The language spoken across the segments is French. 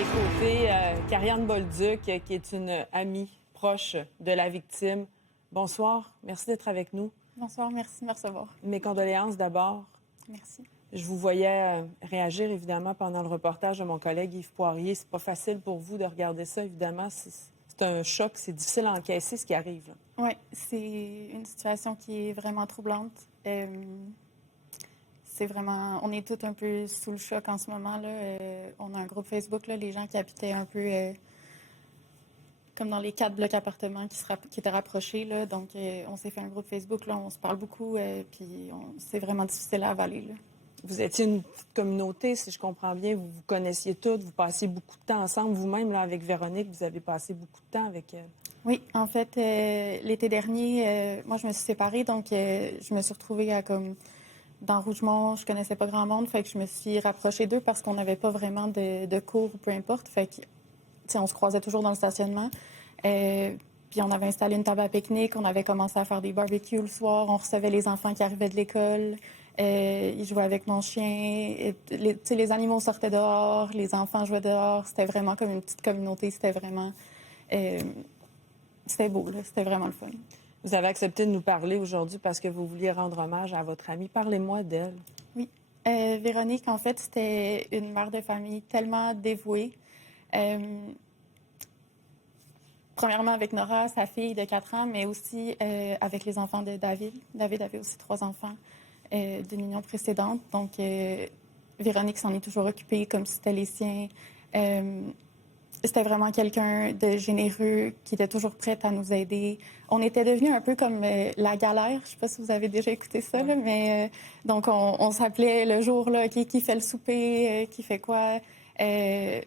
mes côtés, Karianne Bolduc, qui est une amie proche de la victime. Bonsoir, merci d'être avec nous. Bonsoir, merci de me recevoir. Mes condoléances d'abord. Merci. Je vous voyais réagir, évidemment, pendant le reportage de mon collègue Yves Poirier. C'est pas facile pour vous de regarder ça, évidemment. C'est un choc, c'est difficile à encaisser ce qui arrive. Oui, c'est une situation qui est vraiment troublante. C'est vraiment... On est tous un peu sous le choc en ce moment, là. On a un groupe Facebook, là, les gens qui habitaient un peu comme dans les 4 blocs appartements qui étaient rapprochés, là. Donc, on s'est fait un groupe Facebook, là. On se parle beaucoup, puis c'est vraiment difficile à avaler, là. Vous étiez une petite communauté, si je comprends bien. Vous vous connaissiez toutes, vous passiez beaucoup de temps ensemble. Vous-même, là, avec Véronique, vous avez passé beaucoup de temps avec elle. Oui, en fait, l'été dernier, moi, je me suis séparée, donc je me suis retrouvée dans Rougemont. Je connaissais pas grand monde, fait que je me suis rapprochée d'eux parce qu'on n'avait pas vraiment de cours ou peu importe. Fait que, tu sais, on se croisait toujours dans le stationnement. Puis on avait installé une table à pique-nique, on avait commencé à faire des barbecues le soir, on recevait les enfants qui arrivaient de l'école. Ils jouaient avec mon chien. Les animaux sortaient dehors, les enfants jouaient dehors. C'était vraiment comme une petite communauté. C'était vraiment... c'était beau, là. C'était vraiment le fun. Vous avez accepté de nous parler aujourd'hui parce que vous vouliez rendre hommage à votre amie. Parlez-moi d'elle. Oui. Véronique, en fait, c'était une mère de famille tellement dévouée. Premièrement avec Nora, sa fille de 4 ans, mais aussi avec les enfants de David. David avait aussi 3 enfants d'une union précédente. Donc, Véronique s'en est toujours occupée comme si c'était les siens. C'était vraiment quelqu'un de généreux qui était toujours prête à nous aider. On était devenus un peu comme la galère. Je ne sais pas si vous avez déjà écouté ça, là, mais donc on s'appelait le jour là, qui fait le souper, qui fait quoi. Elle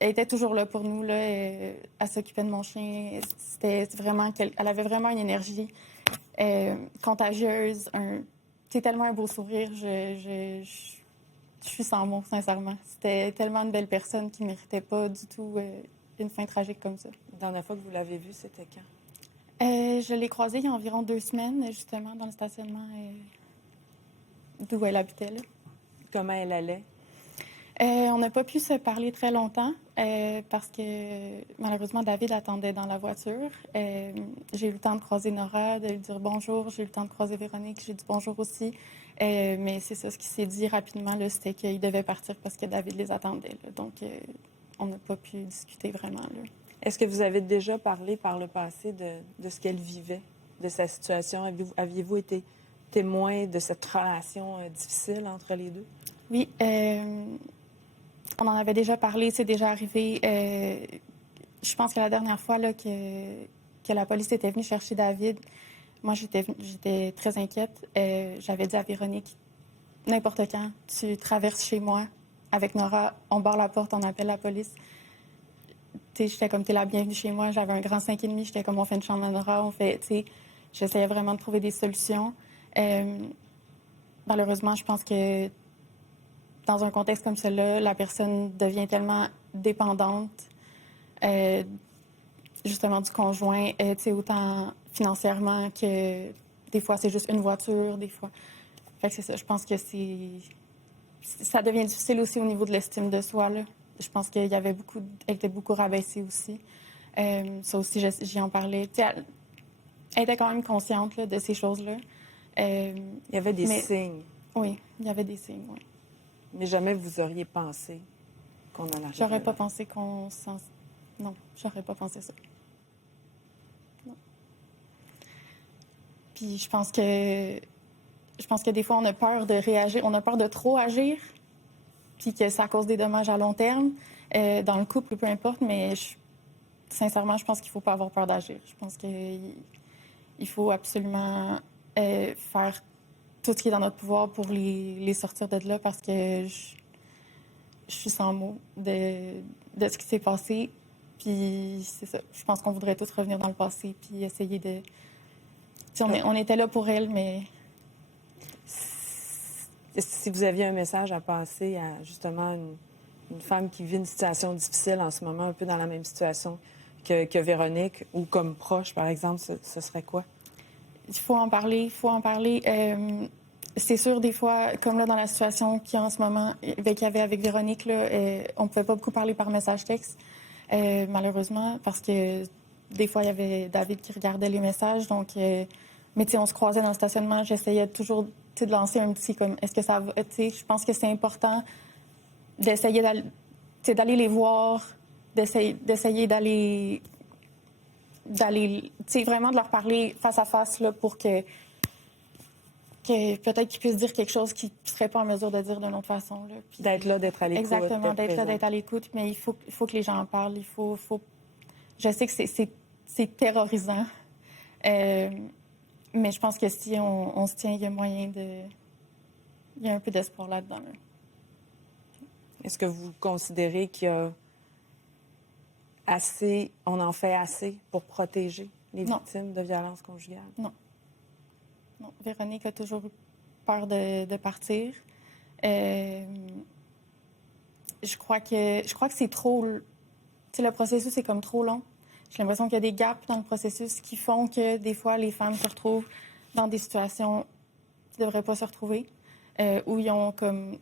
était toujours là pour nous. Là, elle s'occupait de mon chien. C'était vraiment elle avait vraiment une énergie contagieuse. C'est tellement un beau sourire. Je suis sans mots, sincèrement. C'était tellement une belle personne qui ne méritait pas du tout une fin tragique comme ça. La dernière fois que vous l'avez vue, c'était quand? Je l'ai croisée il y a environ 2 semaines, justement, dans le stationnement d'où elle habitait. Là. Comment elle allait? On n'a pas pu se parler très longtemps parce que malheureusement, David attendait dans la voiture. J'ai eu le temps de croiser Nora, de lui dire bonjour. J'ai eu le temps de croiser Véronique. J'ai dit bonjour aussi. Mais c'est ça, ce qui s'est dit rapidement, là, c'était qu'il devait partir parce que David les attendait. Là. Donc, on n'a pas pu discuter vraiment. Là. Est-ce que vous avez déjà parlé par le passé de ce qu'elle vivait, de sa situation? Aviez-vous été témoin de cette relation difficile entre les deux? Oui, on en avait déjà parlé, c'est déjà arrivé. Je pense que la dernière fois là, que la police était venue chercher David, moi, j'étais très inquiète. J'avais dit à Véronique, n'importe quand, tu traverses chez moi avec Nora, on barre la porte, on appelle la police. J'étais comme, t'es la bienvenue chez moi. J'avais un grand 5,5. J'étais comme, on fait une chambre à Nora. J'essayais vraiment de trouver des solutions. Malheureusement, je pense que dans un contexte comme celui-là, la personne devient tellement dépendante, justement, du conjoint, autant financièrement que des fois, c'est juste une voiture, des fois. Fait que c'est ça. Je pense que ça devient difficile aussi au niveau de l'estime de soi, là. Je pense qu'il y avait elle était beaucoup rabaissée aussi. Ça aussi, j'y en parlais. Elle était quand même consciente là, de ces choses-là. Il y avait des signes. Oui, il y avait des signes, oui. Mais jamais vous auriez pensé qu'on en arriverait. J'aurais pas pensé qu'on s'en... Non, j'aurais pas pensé ça. Non. Puis je pense que des fois, on a peur de réagir, on a peur de trop agir, puis que ça cause des dommages à long terme, dans le couple ou peu importe, mais sincèrement, je pense qu'il ne faut pas avoir peur d'agir. Je pense qu'il faut absolument faire tout ce qui est dans notre pouvoir pour les sortir de là, parce que je suis sans mots de ce qui s'est passé. Puis c'est ça. Je pense qu'on voudrait tous revenir dans le passé puis essayer de... On était là pour elle, mais... Si vous aviez un message à passer à justement une femme qui vit une situation difficile en ce moment, un peu dans la même situation que Véronique, ou comme proche, par exemple, ce serait quoi? Il faut en parler, il faut en parler. c'est sûr, des fois, comme là, dans la situation qu'il y a en ce moment, qu'il y avait avec Véronique, là, on ne pouvait pas beaucoup parler par message texte, malheureusement, parce que des fois, il y avait David qui regardait les messages. Donc, mais tu sais, on se croisait dans le stationnement. J'essayais toujours de lancer un petit comme, est-ce que ça va? Tu sais, je pense que c'est important d'essayer d'aller les voir, d'essayer d'aller, tu sais, vraiment de leur parler face à face là, pour que peut-être qu'ils puissent dire quelque chose qu'ils ne seraient pas en mesure de dire d'une autre façon. Là. Puis, D'être là, d'être à l'écoute. exactement, d'être là, présent. d'être à l'écoute. Mais il faut que les gens en parlent. Je sais que c'est terrorisant. Mais je pense que si on se tient, il y a moyen de... Il y a un peu d'espoir là-dedans. Là. Est-ce que vous considérez qu'il y a assez, on en fait assez pour protéger les victimes de violences conjugales? Non. Véronique a toujours eu peur de partir. Je crois que c'est trop... Tu sais, le processus est comme trop long. J'ai l'impression qu'il y a des gaps dans le processus qui font que des fois, les femmes se retrouvent dans des situations qui ne devraient pas se retrouver, où ils ont comme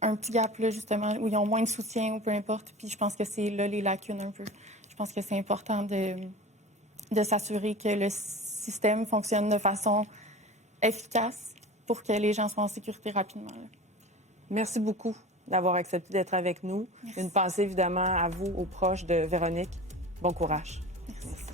un petit gap, là, justement, où ils ont moins de soutien ou peu importe. Puis je pense que c'est là les lacunes un peu. Je pense que c'est important de s'assurer que le système fonctionne de façon efficace pour que les gens soient en sécurité rapidement. Là. Merci beaucoup d'avoir accepté d'être avec nous. Merci. Une pensée évidemment à vous, aux proches de Véronique. Bon courage. Merci.